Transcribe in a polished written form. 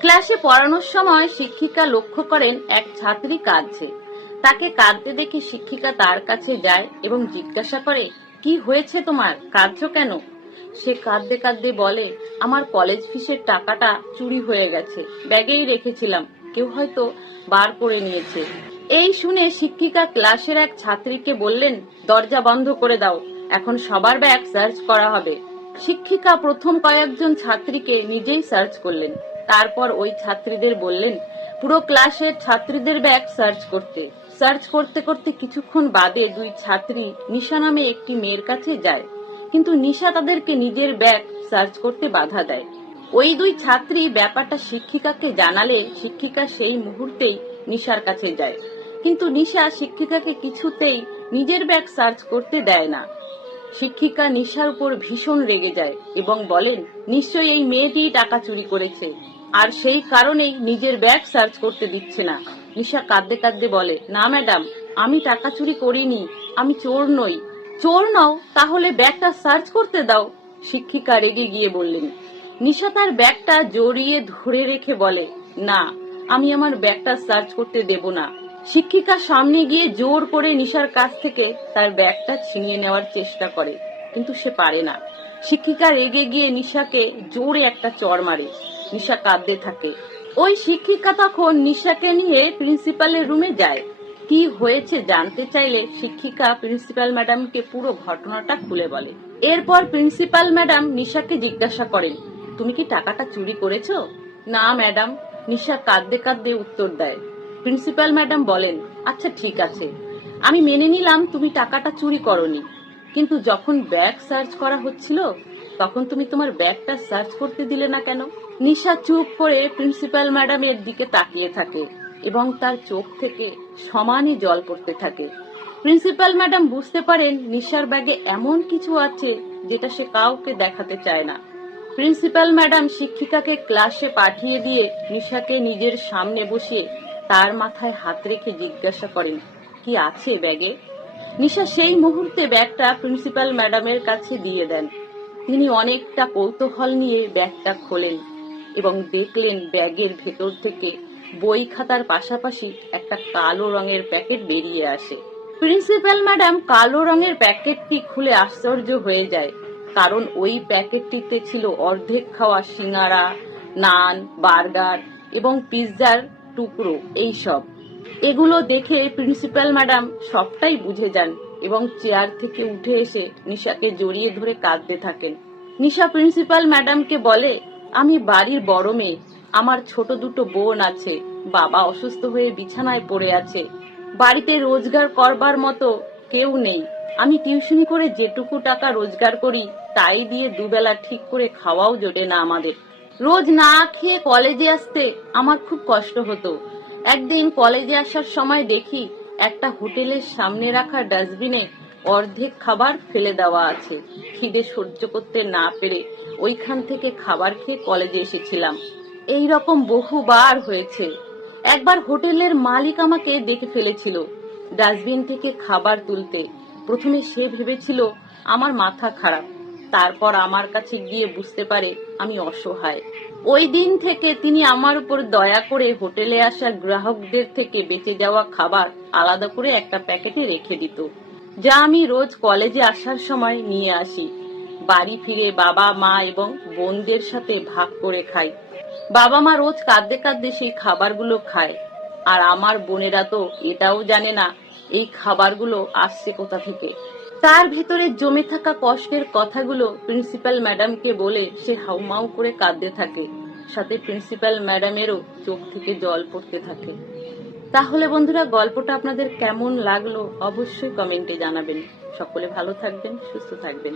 ক্লাসে পড়ানোর সময় শিক্ষিকা লক্ষ্য করেন এক ছাত্রী কাঁদছে। তাকে কাঁদতে দেখে শিক্ষিকা তার কাছে যায় এবং জিজ্ঞাসা করে, কি হয়েছে তোমার, কাঁদছো কেন? সে কাঁদতে কাঁদতে বলে, আমার কলেজ ফিসের টাকাটা চুরি হয়ে গেছে, ব্যাগেই রেখেছিলাম, কেউ হয়তো বার করে নিয়েছে। এই শুনে শিক্ষিকা ক্লাসের এক ছাত্রীকে বললেন, দরজা বন্ধ করে দাও, এখন সবার ব্যাগ সার্চ করা হবে। শিক্ষিকা প্রথম কয়েকজন ছাত্রীকে নিজেই সার্চ করলেন, তারপর ওই ছাত্রীদের বললেন পুরো ক্লাসের ছাত্রীদের ব্যাগ সার্চ করতে। সার্চ করতে করতে কিছুক্ষণ বাদে দুই ছাত্রী নিশা নামে একটি মেয়ের কাছে যায়, কিন্তু নিশা তাদেরকে নিজের ব্যাগ সার্চ করতে বাধা দেয়। ওই দুই ছাত্রী ব্যাপারটা শিক্ষিকাকে জানালে শিক্ষিকা সেই মুহূর্তেই নিশার কাছে যায়, কিন্তু নিশা শিক্ষিকাকে কিছুতেই নিজের ব্যাগ সার্চ করতে দেয় না। শিক্ষিকা নিশার উপর ভীষণ রেগে যায় এবং বলেন, নিশ্চয়ই এই মেয়েটি টাকা চুরি করেছে, আর সেই কারণেই নিজের ব্যাগ সার্চ করতে দিচ্ছে না। নিশা কাঁদতে কাঁদতে বলে, না ম্যাডাম, আমি টাকা চুরি করিনি, আমি চোর নই। চোর নও? তাহলে ব্যাগটা সার্চ করতে দাও। শিক্ষিকা রেগে গিয়ে বললেন। নিশা তার ব্যাগটা জড়িয়ে ধরে রেখে বলে, না, আমি আমার ব্যাগটা সার্চ করতে দেব না। শিক্ষিকা সামনে গিয়ে জোর করে নিশার কাছ থেকে তার ব্যাগটা ছিনিয়ে নেওয়ার চেষ্টা করে, কিন্তু সে পারে না। শিক্ষিকা রেগে গিয়ে নিশাকে জোরে একটা চড় মারে। নিশা কাঁদতে থাকে। ওই শিক্ষিকা তখন নিশাকে নিয়ে প্রিন্সিপালের রুমে যায়। কি হয়েছে জানতে চাইলে শিক্ষিকা প্রিন্সিপাল ম্যাডামকে পুরো ঘটনাটা খুলে বলে। এরপর প্রিন্সিপাল ম্যাডাম নিশাকে জিজ্ঞাসা করেন, তুমি কি টাকাটা চুরি করেছো? না ম্যাডাম, নিশা কাঁদতে কাঁদতে উত্তর দেয়। প্রিন্সিপাল ম্যাডাম বলেন, আচ্ছা ঠিক আছে, আমি মেনে নিলাম তুমি টাকাটা চুরি করনি, কিন্তু যখন ব্যাগ সার্চ করা হচ্ছিল তখন তুমি তোমার ব্যাগটা সার্চ করতে দিলে না কেন? নিশা চুপ করে প্রিন্সিপাল ম্যাডামের দিকে তাকিয়ে থাকে এবং তার চোখ থেকে সমানই জল পড়তে থাকে। প্রিন্সিপাল ম্যাডাম বুঝতে পারেন নিশার ব্যাগে এমন কিছু আছে যেটা সে কাউকে দেখাতে চায় না। প্রিন্সিপাল ম্যাডাম শিক্ষিকাকে ক্লাসে পাঠিয়ে দিয়ে নিশাকে নিজের সামনে বসিয়ে তার মাথায় হাত রেখে জিজ্ঞাসা করেন, কি আছে ব্যাগে? নিশা সেই মুহূর্তে ব্যাগটা প্রিন্সিপাল ম্যাডামের কাছে দিয়ে দেন। তিনি অনেকটা কৌতূহল নিয়ে ব্যাগটা খোলেন এবং দেখলেন ব্যাগের ভেতর থেকে বই খাতার পাশাপাশি একটা কালো রঙের প্যাকেট বেরিয়ে আসে। প্রিন্সিপাল ম্যাডাম কালো রঙের প্যাকেটটি খুলে আশ্চর্য হয়ে যায়, কারণ ওই প্যাকেটটিতে ছিল অর্ধেক খাওয়া সিঙ্গারা, নান, বার্গার এবং পিৎজার টুকরো। এইসব এগুলো দেখে প্রিন্সিপাল ম্যাডাম সবটাই বুঝে যান এবং চেয়ার থেকে উঠে এসে নিশাকে জড়িয়ে ধরে কাঁদতে থাকেন। নিশা প্রিন্সিপাল ম্যাডামকে বলে, আমি বাড়ির বড় মেয়ে, আমার ছোট দুটো বোন আছে, বাবা অসুস্থ হয়ে বিছানায় পড়ে আছে, বাড়িতে রোজগার করবার মতো কেউ নেই। আমি টিউশনি করে যেটুকু টাকা রোজগার করি তাই দিয়ে দুবেলা ঠিক করে খাওয়াও জোটে না আমাদের। রোজ না খেয়ে কলেজে আসতে আমার খুব কষ্ট হতো। একদিন কলেজে আসার সময় দেখি একটা হোটেলের সামনে রাখা ডাস্টবিনে অর্ধেক খাবার ফেলে দেওয়া আছে। খিদে সহ্য করতে না পেরে ওইখান থেকে খাবার খেয়ে কলেজে এসেছিলাম। এই রকম বহুবার হয়েছে। একবার হোটেলের মালিক আমাকে দেখে ফেলেছিল ডাস্টবিন থেকে খাবার তুলতে। প্রথমে সে ভেবেছিল আমার মাথা খারাপ, তারপর আমার কাছে গিয়ে বুঝতে পারে আমি অসহায়। ওই দিন থেকে তিনি আমার উপর দয়া করে হোটেলে আসা গ্রাহকদের থেকে বেঁচে যাওয়া খাবার আলাদা করে একটা প্যাকেটে রেখে দিত, যা আমি রোজ কলেজে আসার সময় নিয়ে আসি। বাড়ি ফিরে বাবা, মা এবং বোনদের সাথে ভাগ করে খাই। বাবা মা রোজ কাঁদতে কাঁদতে সেই খাবারগুলো খায়, আর আমার বোনেরা তো এটাও জানে না এই খাবারগুলো আসছে কোথা থেকে। তার ভেতরে জমে থাকা কষ্টের কথাগুলো প্রিন্সিপাল ম্যাডামকে বলে সে হাউমাউ করে কাঁদতে থাকে, সাথে প্রিন্সিপাল ম্যাডামেরও চোখ থেকে জল পড়তে থাকে। তাহলে বন্ধুরা, গল্পটা আপনাদের কেমন লাগলো অবশ্যই কমেন্টে জানাবেন। সকলে ভালো থাকবেন, সুস্থ থাকবেন।